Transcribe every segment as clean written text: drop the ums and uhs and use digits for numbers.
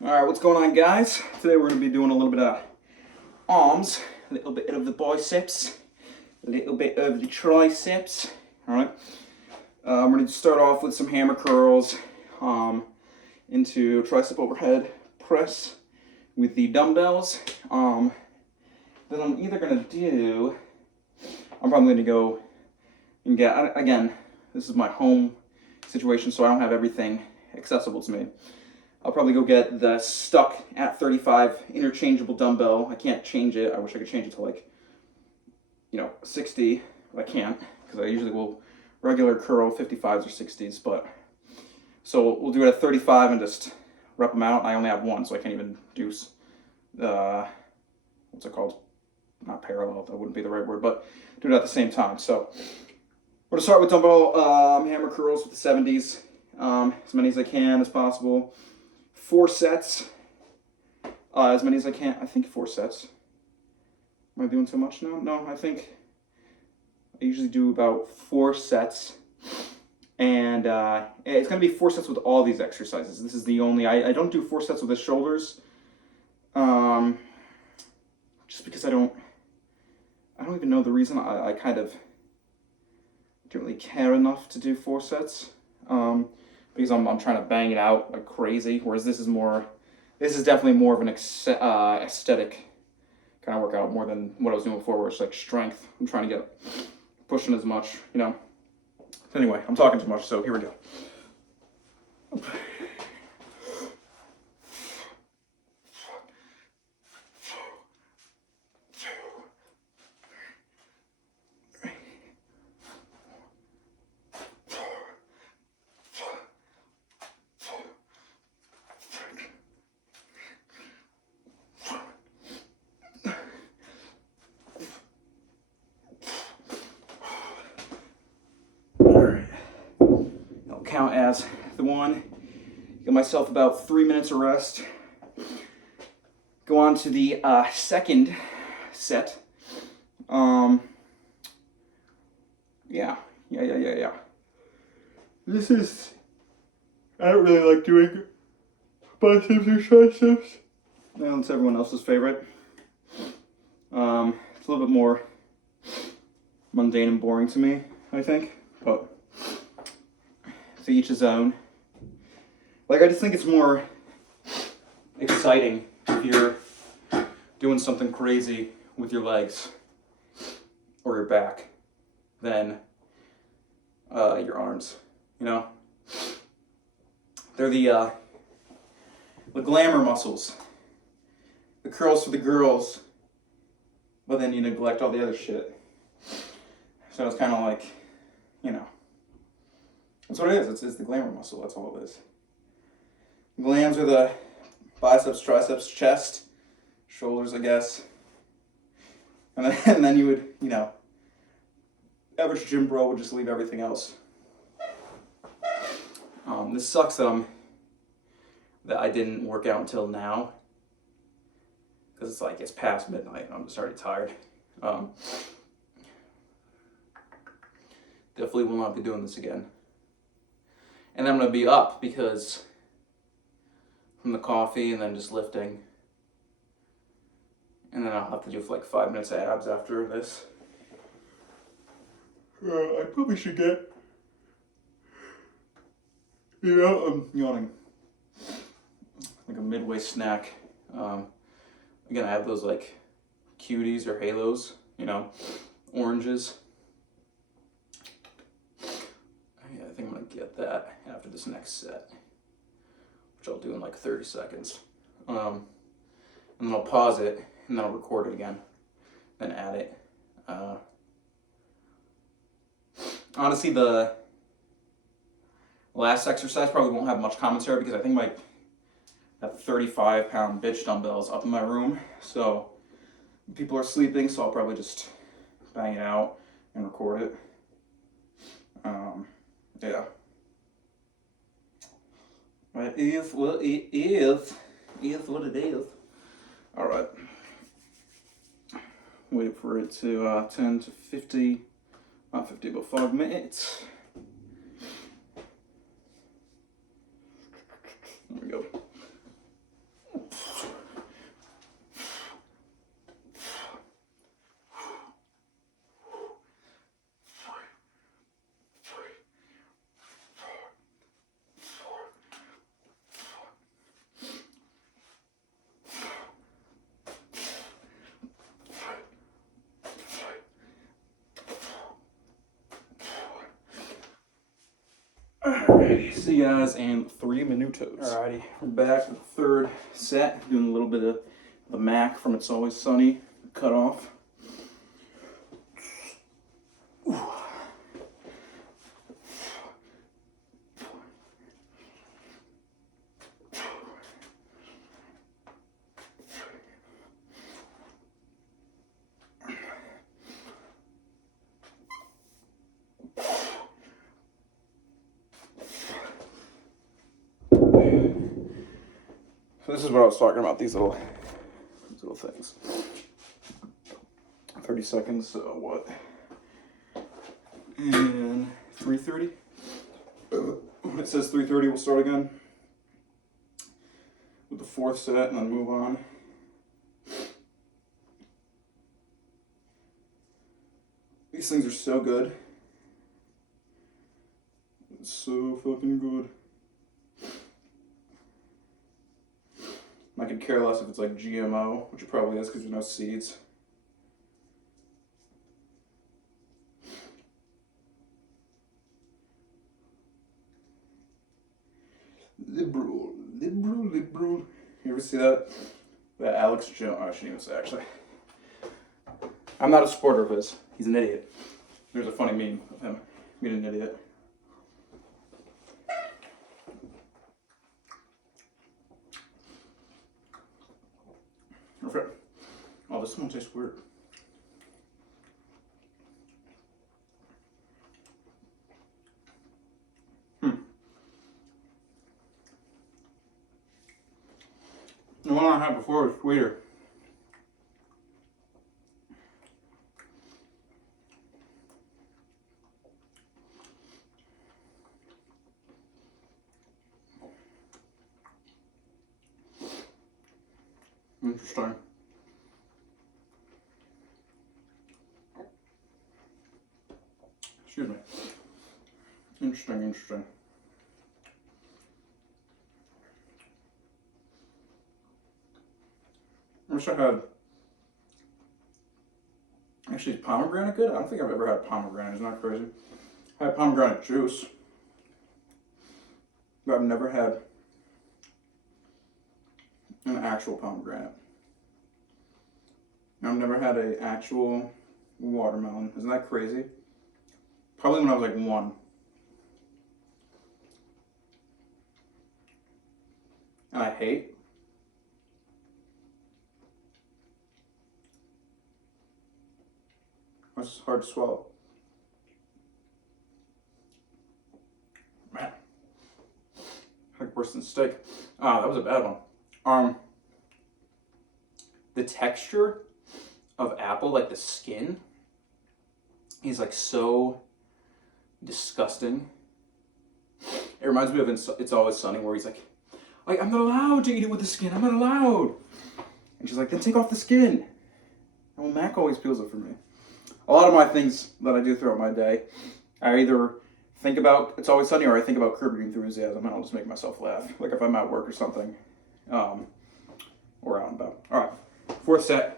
Alright, what's going on, guys? Today we're going to be doing a little bit of arms, a little bit of the biceps, a little bit of the triceps. Alright, I'm going to start off with some hammer curls into tricep overhead press with the dumbbells. Then I'm either going to do, I'm probably going to go and get, again, this is my home situation, so I don't have everything accessible to me. I'll probably go get the Stuck at 35 interchangeable dumbbell. I can't change it. I wish I could change it to 60, but I can't because I usually will regular curl 55s or 60s. But so we'll do it at 35 and just rep them out. I only have one, so I can't even do what's it called? Not parallel. That wouldn't be the right word, but do it at the same time. So we're gonna start with dumbbell hammer curls with the 70s, as many as I can as possible. 4 sets, as many as I can. I think 4 sets. Am I doing too much now? No, I think I usually do about 4 sets. And it's going to be 4 sets with all these exercises. This is the only, I don't do 4 sets with the shoulders. Just because I don't even know the reason. I kind of don't really care enough to do 4 sets. Because I'm trying to bang it out like crazy, whereas this is definitely more of an aesthetic kind of workout, more than what I was doing before, where it's like strength. I'm trying to get pushing as much, So anyway, I'm talking too much, so here we go. Count as the one. Give myself about 3 minutes of rest. Go on to the second set. Yeah. This is, I don't really like doing biceps or triceps. No, it's everyone else's favorite. It's a little bit more mundane and boring to me, I think, but to each his own. I just think it's more exciting if you're doing something crazy with your legs or your back than your arms. They're the glamour muscles, the curls for the girls, but then you neglect all the other shit. So it's kind of like, that's what it is. It's the glamour muscle. That's all it is. Glams are the biceps, triceps, chest, shoulders, I guess. And then you would, average gym bro would just leave everything else. This sucks that I didn't work out until now, because it's past midnight and I'm just already tired. Definitely will not be doing this again. And I'm going to be up because from the coffee and then just lifting. And then I'll have to do for 5 minutes of abs after this. I probably should get, I'm yawning, like a midway snack. Again, I have those cuties or halos, oranges. I think I'm going to get that after this next set, which I'll do in 30 seconds. And then I'll pause it, and then I'll record it again, then add it. Honestly, the last exercise probably won't have much commentary because I think that 35-pound bitch dumbbell is up in my room, so people are sleeping, so I'll probably just bang it out and record it. Yeah. It is what it is. It is what it is. Alright. Wait for it to 10 to 50, not 50, but 5 minutes. There we go. Alrighty, see you guys in 3 minutos. Alrighty, we're back with the third set, doing a little bit of the Mac from It's Always Sunny cut off. So this is what I was talking about, these little things. 30 seconds, so what? And 3:30. When it says 3:30, we'll start again with the fourth set and then move on. These things are so good. It's so fucking good. I could care less if it's like GMO, which it probably is because there's no seeds. Liberal. You ever see that? That Alex Jones. I shouldn't even say actually. I'm not a supporter of his. He's an idiot. There's a funny meme of him being an idiot. Okay. Oh, this one tastes weird. The one I had before was sweeter. Interesting. Excuse me. Interesting. I wish I had. Actually, is pomegranate good? I don't think I've ever had pomegranate. Isn't that crazy? I had pomegranate juice, but I've never had an actual pomegranate. I've never had an actual watermelon. Isn't that crazy? Probably when I was like 1. And I hate. It's hard to swallow. Man. Like worse than steak. Ah, that was a bad one. The texture of apple, like the skin, is like so disgusting. It reminds me of It's Always Sunny, where he's like, I'm not allowed to eat it with the skin. I'm not allowed. And she's like, then take off the skin. Well, Mac always peels it for me. A lot of my things that I do throughout my day, I either think about It's Always Sunny or I think about Curb Your Enthusiasm, and I'll just make myself laugh. Like if I'm at work or something, or out and about. All right, fourth set.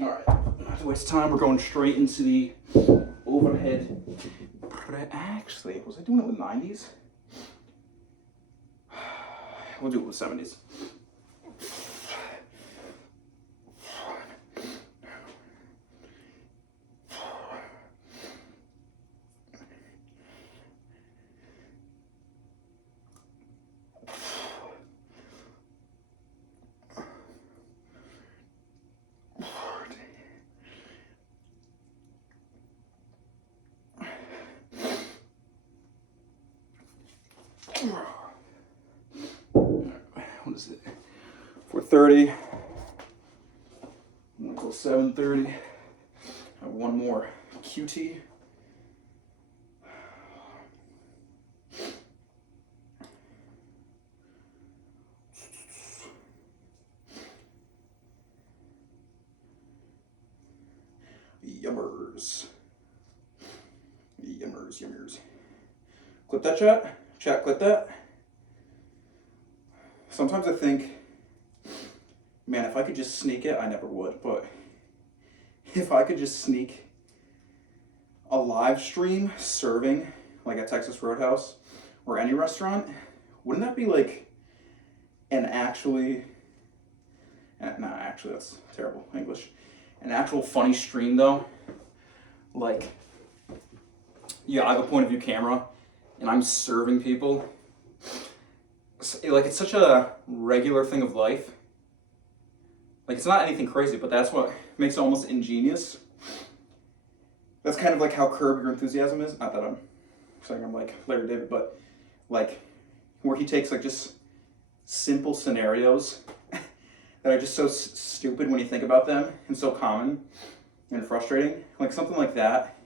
Alright, not to waste time, we're going straight into the overhead. Actually, was I doing it with 90s? We'll do it with 70s. What is it? 4:30. Until 7:30. I have one more QT. Yummers. Yummers. Clip that, chat? Chat, clip that? Sometimes I think, man, if I could just sneak it, I never would, but if I could just sneak a live stream serving, like at Texas Roadhouse or any restaurant, wouldn't that be like an actually, nah, actually that's terrible English, an actual funny stream though? Like, yeah, I have a point of view camera and I'm serving people. Like, it's such a regular thing of life. Like, it's not anything crazy, but that's what makes it almost ingenious. That's kind of like how Curb Your Enthusiasm is. Not that I'm saying I'm like Larry David, but like where he takes like just simple scenarios that are just so stupid when you think about them and so common and frustrating. Like something like that.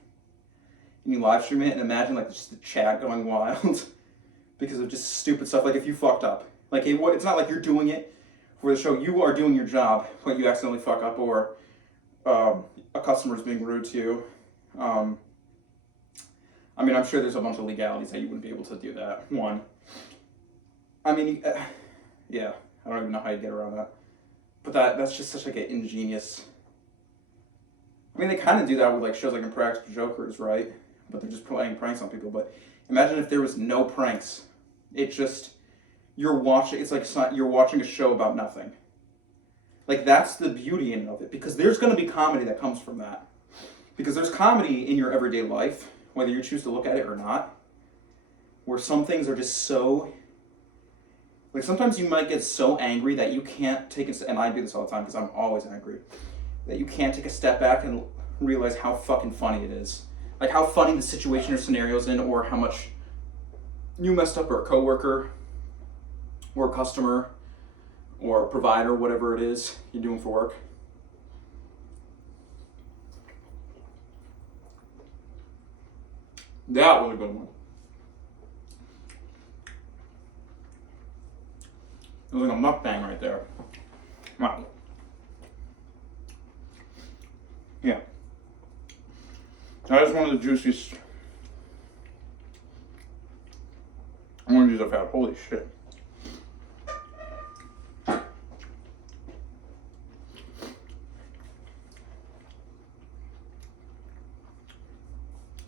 And you live stream it and imagine like just the chat going wild because of just stupid stuff. Like if you fucked up. Like it's not like you're doing it for the show. You are doing your job, but you accidentally fuck up or a customer's being rude to you. I mean, I'm sure there's a bunch of legalities that you wouldn't be able to do that. One. I mean, yeah, I don't even know how you get around that. But that's just such like an ingenious. I mean, they kind of do that with like shows like Impractical Jokers, right? But they're just playing pranks on people. But imagine if there was no pranks. It's just you're watching. It's like you're watching a show about nothing. Like that's the beauty in of it, because there's going to be comedy that comes from that. Because there's comedy in your everyday life, whether you choose to look at it or not, where some things are just so, like sometimes you might get so angry that you can't take a, and I do this all the time because I'm always angry, that you can't take a step back and realize how fucking funny it is. Like how funny the situation or scenario's in, or how much you messed up, or a coworker, or a customer, or a provider, whatever it is you're doing for work. That was a good one. It was like a mukbang right there. Wow. Yeah. That is one of the juiciest oranges I've had. Holy shit.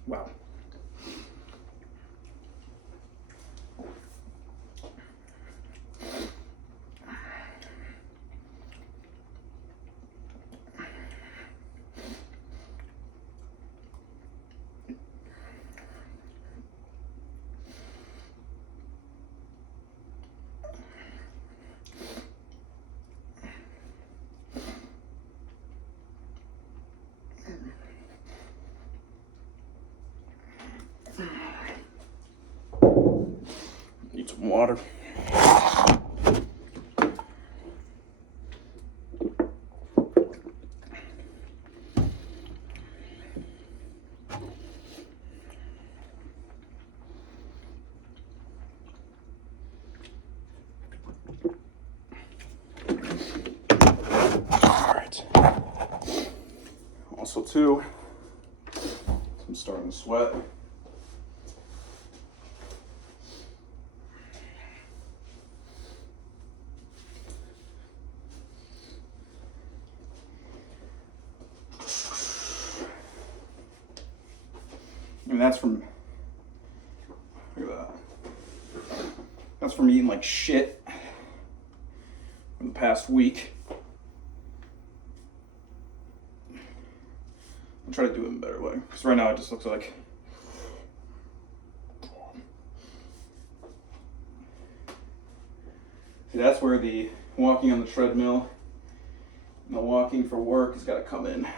Wow. Need some water. Also too, I'm starting to sweat. And that's from, look at that. That's from eating like shit for the past week. I'll try to do it in a better way, because right now it just looks like see, that's where the walking on the treadmill and the walking for work has got to come in,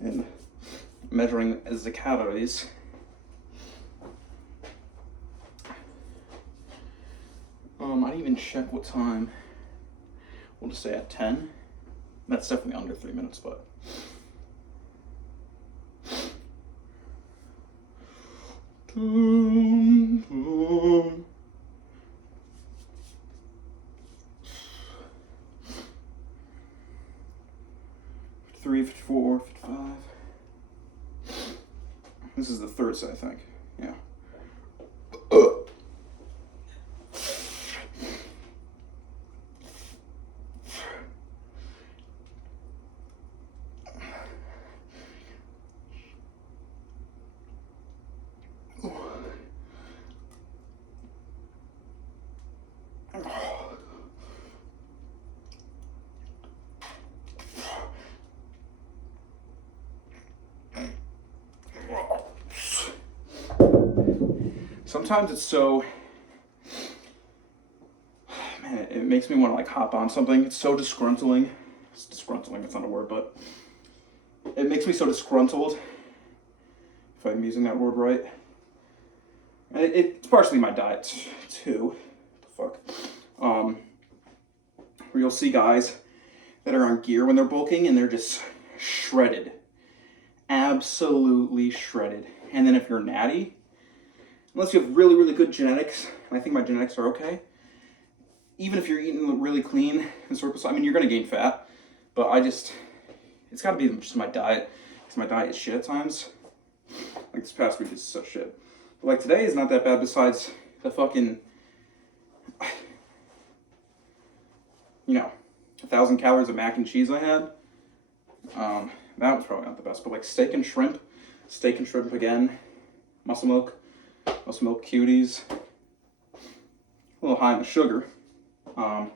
and measuring the calories. I didn't even check what time. We'll just say at 10. That's definitely under 3 minutes, but 3, 54, 55. This This is the third set, I think. Yeah. Sometimes it's so, man, it makes me want to like hop on something. It's so disgruntling. It's disgruntling, that's not a word, but it makes me so disgruntled, if I'm using that word right. And it's partially my diet too. What the fuck? Where you'll see guys that are on gear when they're bulking and they're just shredded. Absolutely shredded. And then if you're natty, unless you have really, really good genetics, and I think my genetics are okay, even if you're eating really clean and surplus, I mean, you're going to gain fat, but it's got to be just my diet, because my diet is shit at times. Like this past week is such shit. But like today is not that bad besides the fucking, 1,000 calories of mac and cheese I had. That was probably not the best, but like steak and shrimp again, muscle milk cuties, a little high in the sugar. Then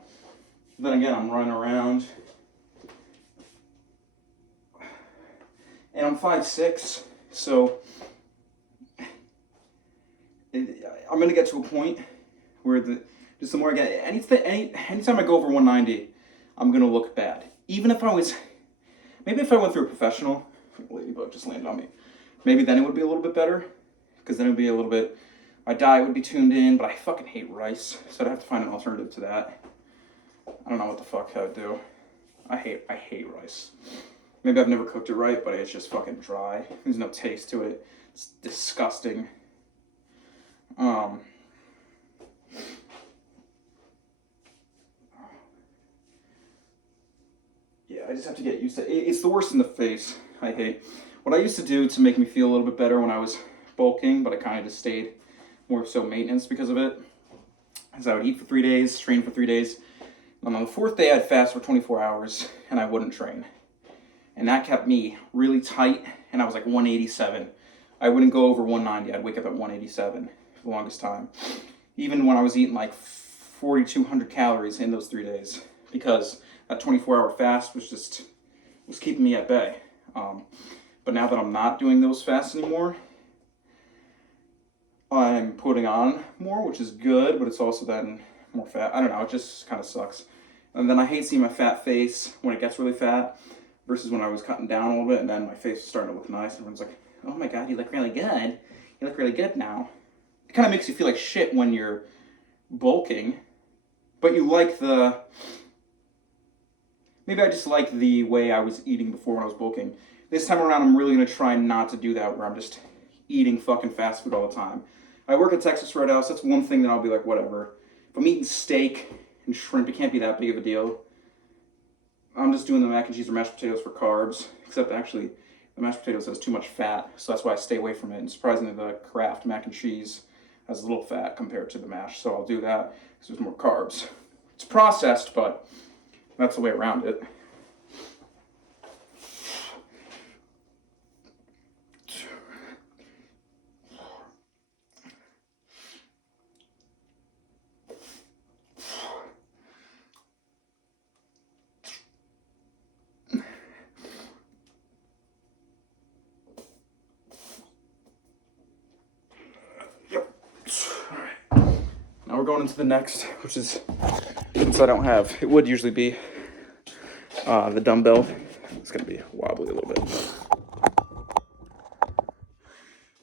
again, I'm running around, and I'm 5'6", so I'm gonna get to a point where the more I get, anytime I go over 190, I'm gonna look bad. Even if I was, maybe if I went through a professional, ladybug just landed on me, maybe then it would be a little bit better, because then it would be a little bit, my diet would be tuned in, but I fucking hate rice, so I'd have to find an alternative to that. I don't know what the fuck I would do. I hate rice. Maybe I've never cooked it right, but it's just fucking dry. There's no taste to it. It's disgusting. Yeah, I just have to get used to it. It's the worst in the face. I hate. What I used to do to make me feel a little bit better when I was bulking, but I kind of just stayed more so maintenance because of it, is I would eat for 3 days, train for 3 days, and on the 4th day I'd fast for 24 hours, and I wouldn't train. And that kept me really tight, and I was like 187. I wouldn't go over 190, I'd wake up at 187 for the longest time. Even when I was eating like 4,200 calories in those 3 days, because that 24-hour fast was keeping me at bay. But now that I'm not doing those fasts anymore, I'm putting on more, which is good, but it's also then more fat. I don't know, it just kind of sucks. And then I hate seeing my fat face when it gets really fat versus when I was cutting down a little bit and then my face was starting to look nice. And everyone's like, oh my God, you look really good. You look really good now. It kind of makes you feel like shit when you're bulking, but you like maybe I just like the way I was eating before when I was bulking. This time around, I'm really going to try not to do that where I'm just eating fucking fast food all the time. I work at Texas Roadhouse. That's one thing that I'll be like, whatever. If I'm eating steak and shrimp, it can't be that big of a deal. I'm just doing the mac and cheese or mashed potatoes for carbs, except actually the mashed potatoes has too much fat, so that's why I stay away from it. And surprisingly, the Kraft mac and cheese has a little fat compared to the mash, so I'll do that because there's more carbs. It's processed, but that's the way around it. Now we're going into the next, which is, since I don't have, it would usually be the dumbbell. It's going to be wobbly a little bit.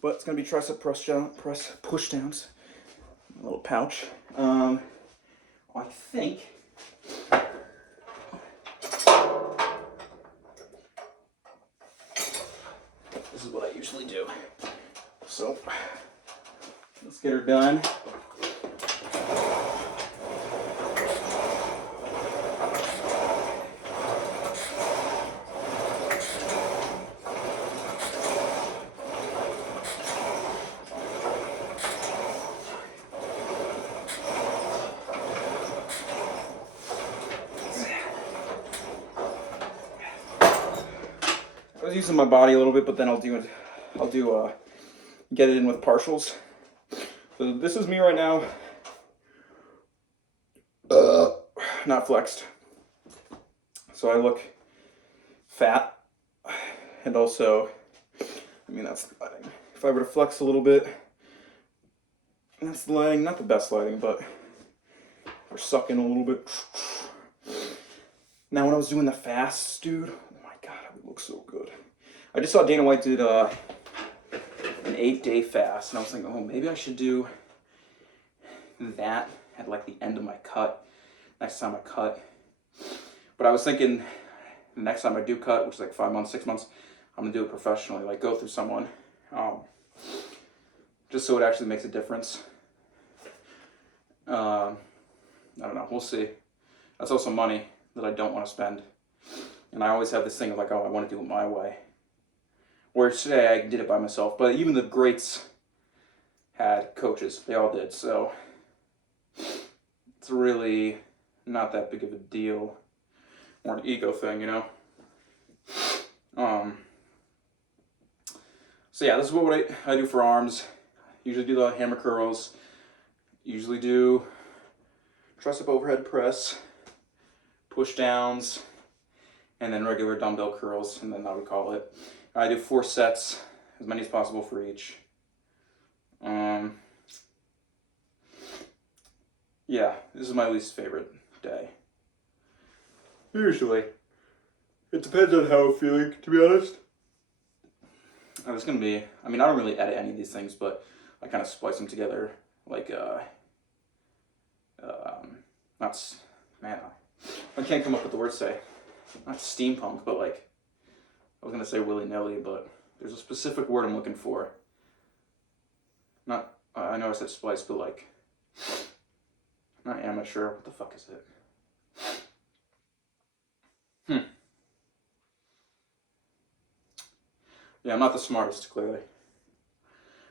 But it's going to be tricep press push downs. A little pouch. I think this is what I usually do. So let's get her done. using my body a little bit, but then I'll do get it in with partials. So this is me right now, not flexed. So I look fat, and also, I mean, that's the lighting. If I were to flex a little bit, that's the lighting, not the best lighting, but we're sucking a little bit. Now when I was doing the fasts, dude, oh my god, it would look so good. I just saw Dana White did an 8-day fast, and I was thinking, oh, maybe I should do that at like the end of my cut, next time I cut. But I was thinking, the next time I do cut, which is like 5 months, 6 months, I'm gonna do it professionally, like go through someone, just so it actually makes a difference. I don't know, we'll see. That's also money that I don't want to spend. And I always have this thing of like, oh, I want to do it my way. Whereas today I did it by myself, but even the greats had coaches. They all did, so it's really not that big of a deal. Or an ego thing, you know? So yeah, this is what I do for arms. Usually do the hammer curls. Usually do tricep overhead press, push downs, and then regular dumbbell curls, and then that would call it. I do 4 sets, as many as possible for each. Yeah, this is my least favorite day. Usually. It depends on how I'm feeling, to be honest. It's gonna be, I mean, I don't really edit any of these things, but I kind of splice them together, like, not, man, I can't come up with the word to say. Not steampunk, but like, I was gonna say willy-nilly, but there's a specific word I'm looking for. Not, I know I said splice, but like, not amateur, what the fuck is it? Yeah, I'm not the smartest, clearly.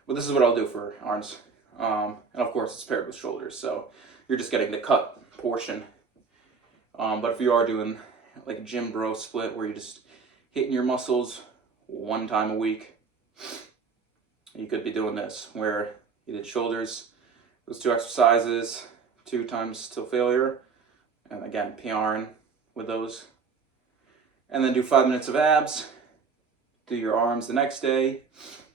But this is what I'll do for arms. And of course, it's paired with shoulders, so you're just getting the cut portion. But if you are doing like a gym bro split where you're just hitting your muscles 1 time a week, you could be doing this, where you did shoulders, those 2 exercises, 2 times till failure, and again, PRing with those. And then do 5 minutes of abs, do your arms the next day,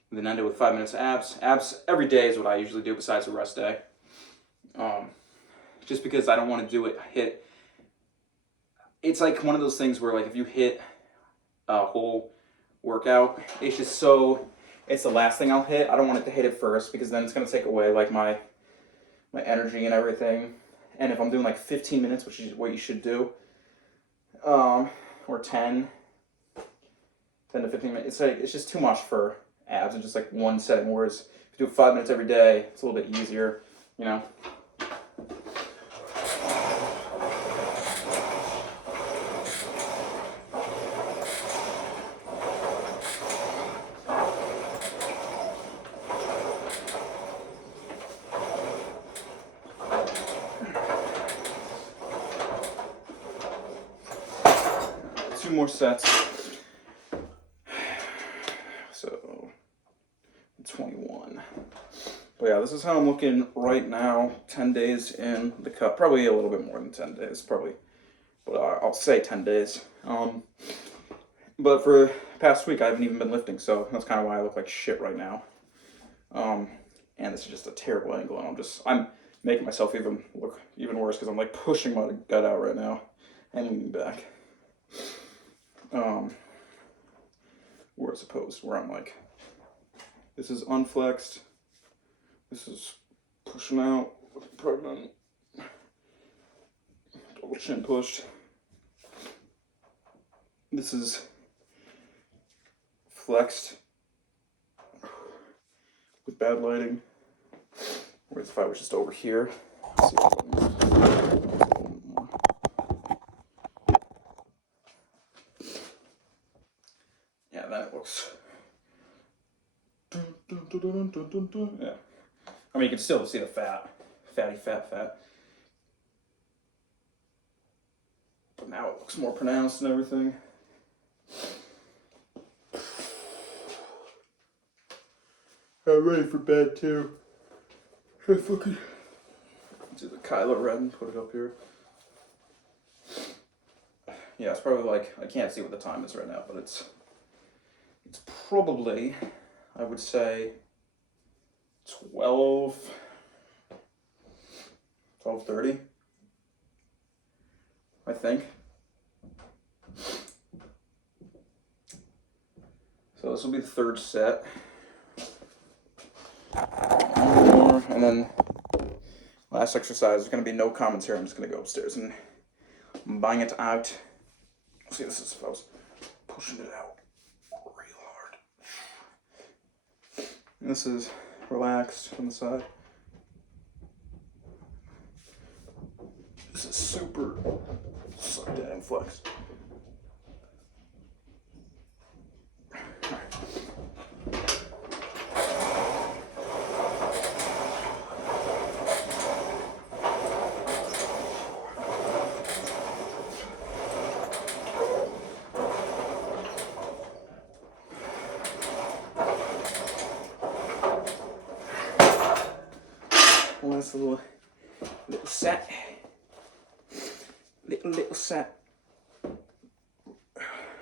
and then end it with 5 minutes of abs. Abs every day is what I usually do besides a rest day. Just because I don't want to hit. It's like one of those things where like if you hit a whole workout, it's just so, it's the last thing I'll hit. I don't want it to hit it first because then it's going to take away like my energy and everything. And if I'm doing like 15 minutes, which is what you should do, or 10 to 15 minutes, it's like, it's just too much for abs and just like one setting. Whereas if you do 5 minutes every day, it's a little bit easier, you know. Two more sets. So 21. But yeah, this is how I'm looking right now, 10 days in the cut. Probably a little bit more than 10 days, probably. But I'll say 10 days. But for the past week, I haven't even been lifting, so that's kind of why I look like shit right now. And this is just a terrible angle, and I'm making myself look even worse because I'm like pushing my gut out right now and leaning back. Where as opposed where I'm like, this is unflexed, this is pushing out, pregnant, double chin pushed. This is flexed with bad lighting. Whereas if I was just over here, let's see yeah, then it looks. Yeah. I mean, you can still see the fatty fat. But now it looks more pronounced and everything. I'm ready for bed too. I fucking do the Kylo Ren, put it up here. Yeah, it's probably like, I can't see what the time is right now, but it's probably, I would say, 12:30, I think. So this will be the third set. One more, and then last exercise is going to be no commentary. I'm just going to go upstairs and bang it out. See, this is if I was pushing it out real hard. And this is relaxed on the side. This is super sucked in and flexed. Last little set. Little set.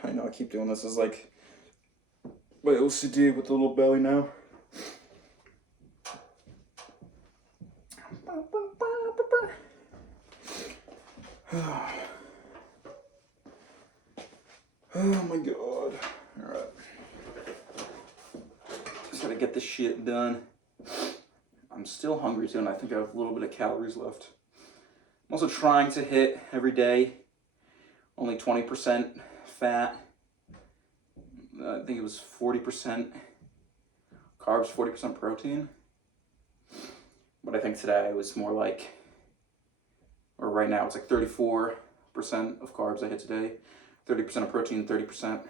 I know I keep doing this. It's like my OCD with the little belly now. Oh my god. Alright. Just gotta get this shit done. I'm still hungry too, and I think I have a little bit of calories left. I'm also trying to hit every day only 20% fat. I think it was 40% carbs, 40% protein. But I think today it was more like, or right now it's like 34% of carbs I hit today, 30% of protein, 30%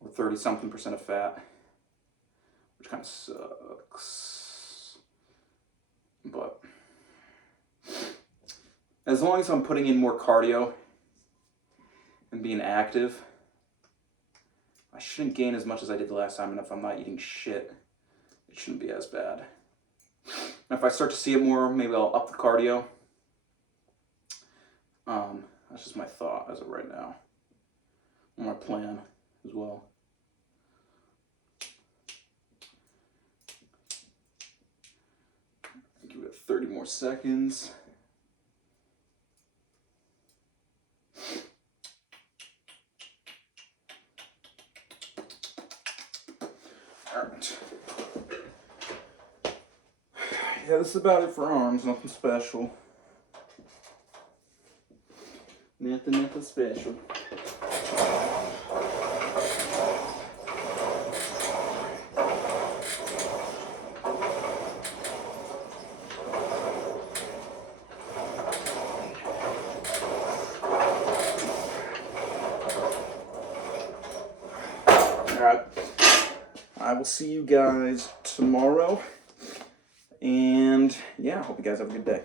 or 30-something% of fat, which kind of sucks. But as long as I'm putting in more cardio and being active, I shouldn't gain as much as I did the last time, and if I'm not eating shit, it shouldn't be as bad. And if I start to see it more, maybe I'll up the cardio. That's just my thought as of right now. My plan as well. Give it 30 more seconds. Alright. Yeah, this is about it for arms, nothing special. Nothing special. Alright. I will see you guys tomorrow. And yeah, I hope you guys have a good day.